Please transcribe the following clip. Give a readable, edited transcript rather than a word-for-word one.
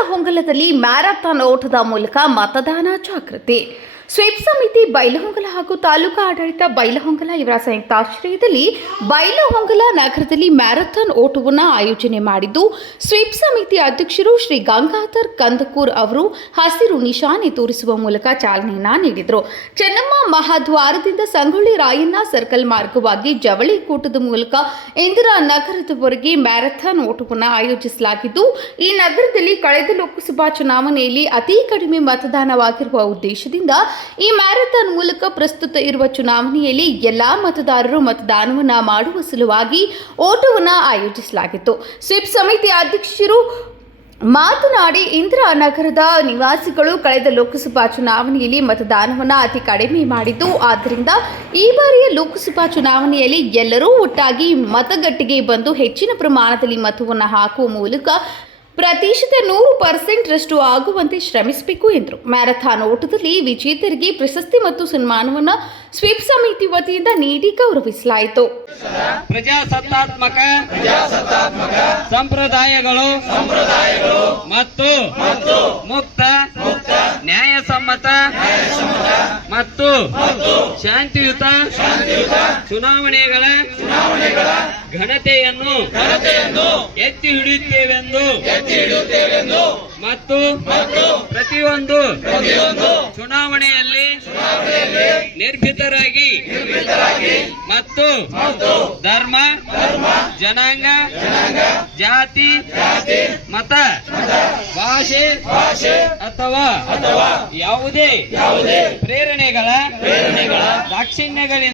ಬೈಲಹೊಂಗಲದಲ್ಲಿ marathon ಓಟದ ಮೂಲಕ ಮತದಾನ ಜಾಗೃತಿ. ಸ್ವೀಪ್ ಸಮಿತಿ ಬೈಲಹೊಂಗಲ ಹಾಗೂ ತಾಲೂಕಾ ಆಡಳಿತ ಬೈಲಹೊಂಗಲ ಇವರ ಸಂಯುಕ್ತ ಆಶ್ರಯದಲ್ಲಿ ಬೈಲಹೊಂಗಲ ನಗರದಲ್ಲಿ ಮ್ಯಾರಥಾನ್ ಓಟವನ್ನು ಆಯೋಜನೆ ಮಾಡಿದ್ದು, ಸ್ವೀಪ್ ಸಮಿತಿ ಅಧ್ಯಕ್ಷರು ಶ್ರೀ ಗಂಗಾಧರ್ ಕಂದಕೂರ್ ಅವರು ಹಸಿರು ನಿಶಾನೆ ತೋರಿಸುವ ಮೂಲಕ ಚಾಲನೆಯನ್ನ ನೀಡಿದರು. ಚೆನ್ನಮ್ಮ ಮಹಾದ್ವಾರದಿಂದ ಸಂಗೊಳ್ಳಿ ರಾಯಣ್ಣ ಸರ್ಕಲ್ ಮಾರ್ಗವಾಗಿ ಜವಳಿ ಕೂಟದ ಮೂಲಕ ಇಂದಿರಾ ನಗರದವರೆಗೆ ಮ್ಯಾರಥಾನ್ ಓಟವನ್ನು ಆಯೋಜಿಸಲಾಗಿದ್ದು, ಈ ನಗರದಲ್ಲಿ ಕಳೆದ ಲೋಕಸಭಾ ಚುನಾವಣೆಯಲ್ಲಿ ಅತಿ ಕಡಿಮೆ ಮತದಾನವಾಗಿರುವ ಉದ್ದೇಶದಿಂದ ಈ ಮ್ಯಾರಥಾನ್ ಮೂಲಕ ಪ್ರಸ್ತುತ ಇರುವ ಚುನಾವಣೆಯಲ್ಲಿ ಎಲ್ಲಾ ಮತದಾರರು ಮತದಾನವನ್ನ ಮಾಡುವ ಸಲುವಾಗಿ ಓಟವನ್ನು ಆಯೋಜಿಸಲಾಗಿತ್ತು. ಸ್ವೀಪ್ ಸಮಿತಿ ಅಧ್ಯಕ್ಷರು ಮಾತನಾಡಿ, ಇಂದಿರಾ ನಗರದ ನಿವಾಸಿಗಳು ಕಳೆದ ಲೋಕಸಭಾ ಚುನಾವಣೆಯಲ್ಲಿ ಮತದಾನವನ್ನು ಅತಿ ಕಡಿಮೆ ಮಾಡಿದ್ದು, ಆದ್ದರಿಂದ ಈ ಬಾರಿಯ ಲೋಕಸಭಾ ಚುನಾವಣೆಯಲ್ಲಿ ಎಲ್ಲರೂ ಒಟ್ಟಾಗಿ ಮತಗಟ್ಟೆಗೆ ಬಂದು ಹೆಚ್ಚಿನ ಪ್ರಮಾಣದಲ್ಲಿ ಮತವನ್ನು ಹಾಕುವ ಮೂಲಕ ಪ್ರತಿಶತ 100% ಆಗುವಂತೆ ಶ್ರಮಿಸಬೇಕು ಎಂದರು. ಮ್ಯಾರಥಾನ್ ಓಟದಲ್ಲಿ ವಿಜೇತರಿಗೆ ಪ್ರಶಸ್ತಿ ಮತ್ತು ಸನ್ಮಾನವನ್ನು ಸ್ವೀಪ್ ಸಮಿತಿ ವತಿಯಿಂದ ನೀಡಿ ಗೌರವಿಸಲಾಯಿತು. ಪ್ರಜಾಸತ್ತಾತ್ಮಕ ಸಂಪ್ರದಾಯಗಳು ಮತ್ತು ಮುಕ್ತ ನ್ಯಾಯಸಮ್ಮತ ಮತ್ತು ಶಾಂತಿಯುತ ಚುನಾವಣೆಗಳ ಘನತೆಯನ್ನು ಎತ್ತಿ ಹಿಡಿಯುತ್ತೇವೆಂದು ಮತ್ತು ಪ್ರತಿಯೊಂದು ಚುನಾವಣೆಯಲ್ಲಿ ನಿರ್ಭೀತರಾಗಿ ಮತ್ತು ಧರ್ಮ, ಜನಾಂಗ, ಜಾತಿ, ಮತ, ಭಾಷೆ ಅಥವಾ ಯಾವುದೇ ಪ್ರೇರಣೆಗಳ ದಾಕ್ಷಿಣ್ಯಗಳಿಂದ